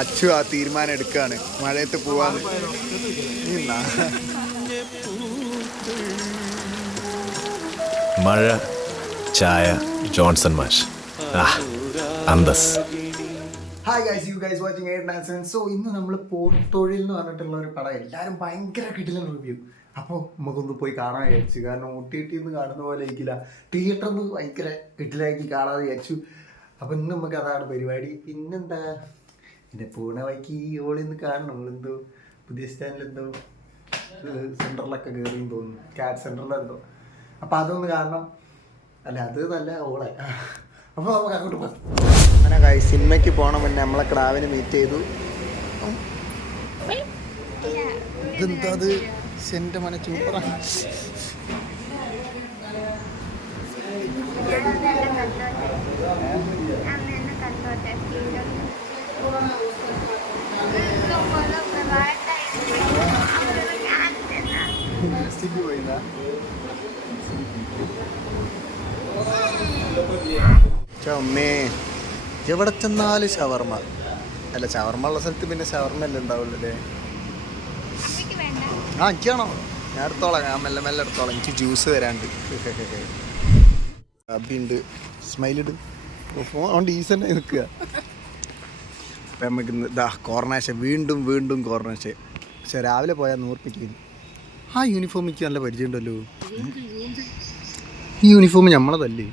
അച്ചു ആ തീരുമാനം എടുക്കുകയാണ് മഴയത്ത് പോവാന്ന്. മഴ, ചായ, ജോൺസൺ മാഷ്, അന്തസ്. Hi guys, you guys watching 897. So ഇന്ന് നമ്മൾ പോർത്തൊഴിൽ എന്ന് പറഞ്ഞിട്ടുള്ള ഒരു പടം എല്ലാവരും ഭയങ്കര കിടിലൻ റിവ്യൂ. അപ്പോൾ നമുക്കൊന്ന് പോയി കാണാൻ വിചാരിച്ചു. കാരണം OTT കാണുന്ന പോലെ ഇരിക്കില്ല, തിയേറ്ററിൽ നിന്ന് ഭയങ്കര കിടിലാക്കി കാണാൻ വിചാരിച്ചു. അപ്പോൾ ഇന്ന് നമുക്ക് അതാണ് പരിപാടി. പിന്നെന്താ, പിന്നെ പൂണ വൈക്ക് ഈ ഓളിന്ന് കാണണം. നമ്മളെന്തോ പുതിയ സ്റ്റാൻഡിലെന്തോ സെൻറ്ററിലൊക്കെ കയറിയെന്ന് തോന്നുന്നു, കാറ്റ് സെൻറ്ററിലെന്തോ. അപ്പോൾ അതൊന്ന് കാണണം. അല്ല അത് നല്ല ഓളെ. അപ്പോൾ നമുക്ക് അങ്ങോട്ട് പോകാം. അങ്ങനെ ഗൈസ്, സിനിമയ്ക്ക് പോകണം മുന്നേ നമ്മളെ ക്രാവിനെ മീറ്റ് ചെയ്തു. ഇതെന്താ അത്, എൻ്റെ മന സൂപ്പറാണ്. അമ്മേ, എവിടെ ചെന്നാലും ഷവർമ്മ. അല്ല, ഷവർമ്മ ഉള്ള സ്ഥലത്ത് പിന്നെ ഷവർമ്മ ഉണ്ടാവുള്ളൂ അല്ലേ? ആ എനിക്കാണോ? ഞാൻ എടുത്തോളാം, ഞാൻ മെല്ലെ മെല്ലെ എടുത്തോളാം. എനിക്ക് ജ്യൂസ് തരാണ്ട്. അബിയുണ്ട്, സ്മൈലിട്, ഫോൺ ഡീസൻ്റായി നിൽക്കുക. അപ്പം നമുക്ക് ഇതാ കോർണേഷ, വീണ്ടും വീണ്ടും കോർണേഷ. പക്ഷെ രാവിലെ പോയാൽ 100 രൂപയ്ക്ക്. ആ യൂണിഫോം എനിക്ക് നല്ല പരിചയമുണ്ടല്ലോ. ഈ യൂണിഫോം നമ്മളതല്ലേ?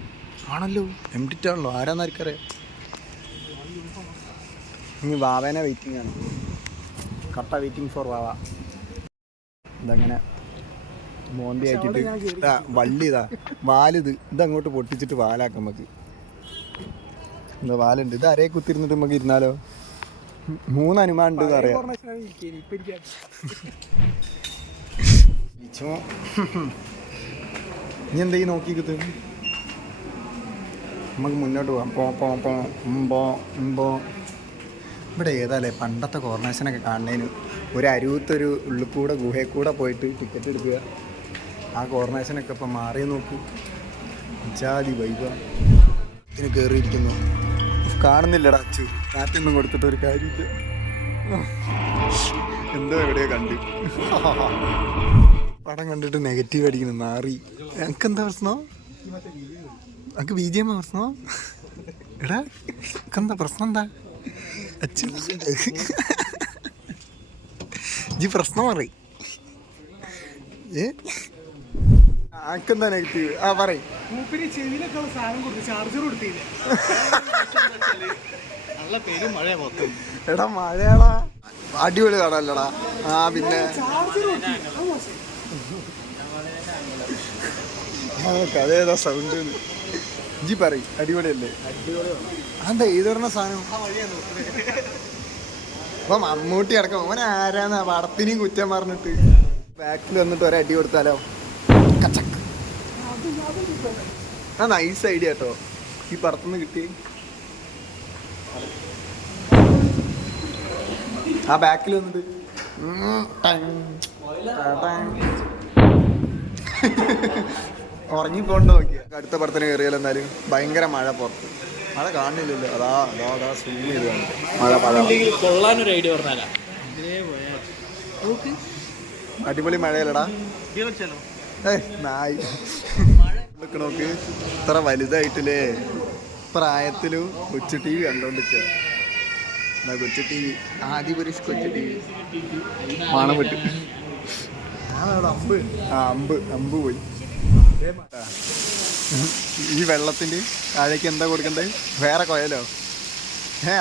ആണല്ലോ, എംഡിറ്റാണല്ലോ. ആരാന്നാർക്കറിയാം. ഇനി വാവേനെ വെയിറ്റിംഗ് ആണ്. കട്ട വെയിറ്റിംഗ് ഫോർ വാവ. ഇതങ്ങനെ മോന്തി ആക്കിയിട്ട് ഇതാ വള്ളി, ഇതാ വാലിത്, ഇതങ്ങോട്ട് പൊട്ടിച്ചിട്ട് വാലാക്കാം നമുക്ക്. എന്താ വാലുണ്ട്, ഇത് അരയെ കുത്തിരുന്നിട്ട് നമുക്ക് ഇരുന്നാലോ? 3 അനുമാനം ഉണ്ട് അറിയാം. ഇനി എന്താ ഈ നോക്കി കുത്ത്? നമുക്ക് മുന്നോട്ട് പോവാം. ഇവിടെ ഏതാല്ലേ പണ്ടത്തെ കോർണേഷനൊക്കെ കാണുന്നതിന് ഒരു അരുവത്തൊരു ഉള്ളിൽ കൂടെ ഗുഹയിൽ കൂടെ പോയിട്ട് ടിക്കറ്റ് എടുക്കുക. ആ കോർണേഷനൊക്കെ ഇപ്പം മാറി നോക്ക്, ജാതി വൈബ. ഇതിന് കയറിയിരിക്കുന്നു. കാണുന്നില്ലടാ അച്ചു, കാറ്റൊന്നും കൊടുത്തിട്ട് ഒരു കാര്യമില്ല. എന്തോ എവിടെയോ കണ്ട് പടം കണ്ടിട്ട് നെഗറ്റീവ് അടിക്കുന്നു, നാറി. എനിക്കെന്താ പ്രശ്നം? എനിക്ക് BGM പ്രശ്നമോ? എടാ എനിക്കെന്താ പ്രശ്നം? എന്താ അച്ചു ജി പ്രശ്നം മാറി? ആക്കെന്താ നെഗറ്റീവ്? ആ പറയും. എടാ മഴയാടാ, അടിപൊളി കാണാല്ലടാ. ആ പിന്നെ അതേതാ സൗണ്ട്? ജി പറയും, അടിപൊളിയല്ലേ? അതെന്താ ഇത് പറഞ്ഞ സാധനം? അപ്പൊ മമ്മൂട്ടി അടക്കം ഓനെ ആരാന്ന് പടത്തിനെയും കുറ്റം പറഞ്ഞിട്ട് ബാക്കിൽ വന്നിട്ട് ഒരടി കൊടുത്താലോ? കച്ചക്ക്. ആ നൈസ് ഐഡിയ കേട്ടോ, ഈ പടത്തുനിന്ന് കിട്ടി. ആ ബാക്കിൽ വന്നിട്ട് ഉറങ്ങിപ്പോണ്ടോ നോക്കിയ. അടുത്ത പടത്തിന് കയറിയാലോ? എന്നാലും ഭയങ്കര മഴ, പുറത്ത് മഴ കാണുന്നില്ലല്ലോ. അതാ സൂം ചെയ്ത് മഴ കൊള്ളാനൊരു ഐഡിയ പറഞ്ഞാലാ. അടിപൊളി മഴയല്ലടാ. നായി നോക്ക്, ഇത്ര വലുതായിട്ടില്ലേ പ്രായത്തിലും കൊച്ചു TV കണ്ടോണ്ടിരിക്കുക. കൊച്ചു TV, ആദിപുരുഷ് കൊച്ചു TV മണം വിട്ട്. അമ്പ് പോയി. ഈ വെള്ളത്തിൻ്റെ താഴേക്ക് എന്താ കൊടുക്കണ്ടേ? വേറെ കുഴലോ?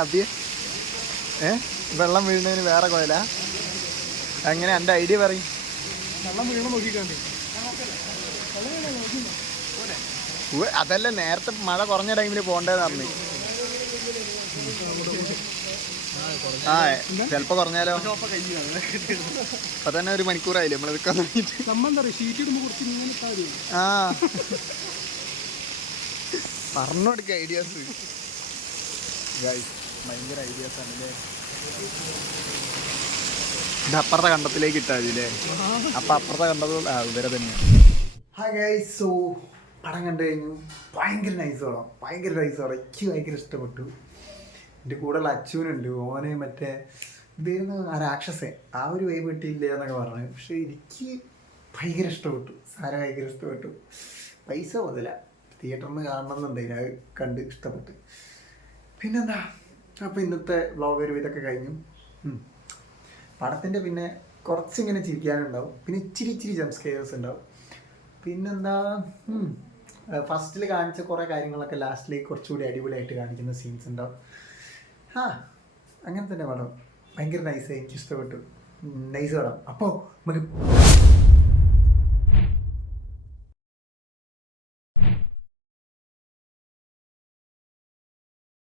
അബിയെ, വെള്ളം വീഴുന്നതിന് വേറെ കുഴലാ? അങ്ങനെ എൻ്റെ ഐഡിയ പറയും. വെള്ളം വീഴണം നോക്കിക്കാണ്ട്. അതല്ല, നേരത്തെ മഴ കുറഞ്ഞ ടൈമിൽ പോകേണ്ടതെന്ന് പറഞ്ഞു. ആ ചിലപ്പോൾ കുറഞ്ഞാലോ? അപ്പൊ തന്നെ 1 മണിക്കൂറായില്ലേ നമ്മൾ എടുക്കാൻ തുടങ്ങിയിട്ട്. ആ പറഞ്ഞു കൊടുക്കുക ഐഡിയാസ്. ഭയങ്കര ഐഡിയാസ് ആണല്ലേ. ഇത് അപ്പുറത്തെ കണ്ടത്തിലേക്ക് ഇട്ടാൽ മതില്ലേ? അപ്പം അപ്പുറത്തെ കണ്ടത് ഇവരെ തന്നെ. ഹായ് ഗൈസ്, സോ പടം കണ്ടു കഴിഞ്ഞു. ഭയങ്കര നൈസ് പടം, എനിക്ക് ഭയങ്കര ഇഷ്ടപ്പെട്ടു. എൻ്റെ കൂടെയുള്ള അച്ഛനുണ്ട്, ഓന് മറ്റേ ഇതായിരുന്നു ആ രാക്ഷസൻ, ആ ഒരു വൈബ് കിട്ടിയില്ല എന്നൊക്കെ പറഞ്ഞു. പക്ഷെ എനിക്ക് ഭയങ്കര ഇഷ്ടപ്പെട്ടു, സാര ഭയങ്കര ഇഷ്ടപ്പെട്ടു. പൈസ മുതല തിയേറ്ററിൽ നിന്ന് കാണണമെന്നുണ്ടെങ്കിൽ അത് കണ്ട് ഇഷ്ടപ്പെട്ട്. പിന്നെന്താ, അപ്പോൾ ഇന്നത്തെ വ്ളോഗ് ഒരു ഇതൊക്കെ കഴിഞ്ഞു. പടത്തിൻ്റെ പിന്നെ കുറച്ചിങ്ങനെ ചിരിക്കാനുണ്ടാവും, പിന്നെ ഇച്ചിരി ജംസ്കെയേഴ്സ് ഉണ്ടാവും. പിന്നെന്താ, ഫസ്റ്റിൽ കാണിച്ച കുറേ കാര്യങ്ങളൊക്കെ ലാസ്റ്റിലേക്ക് കുറച്ചുകൂടി അടിപൊളിയായിട്ട് കാണിക്കുന്ന സീൻസ് ഉണ്ടാവും. അങ്ങനെ തന്നെ പടം ഭയങ്കര നൈസായി, എനിക്ക് ഇഷ്ടപ്പെട്ടു. നൈസ് പടം. അപ്പോൾ നമുക്ക്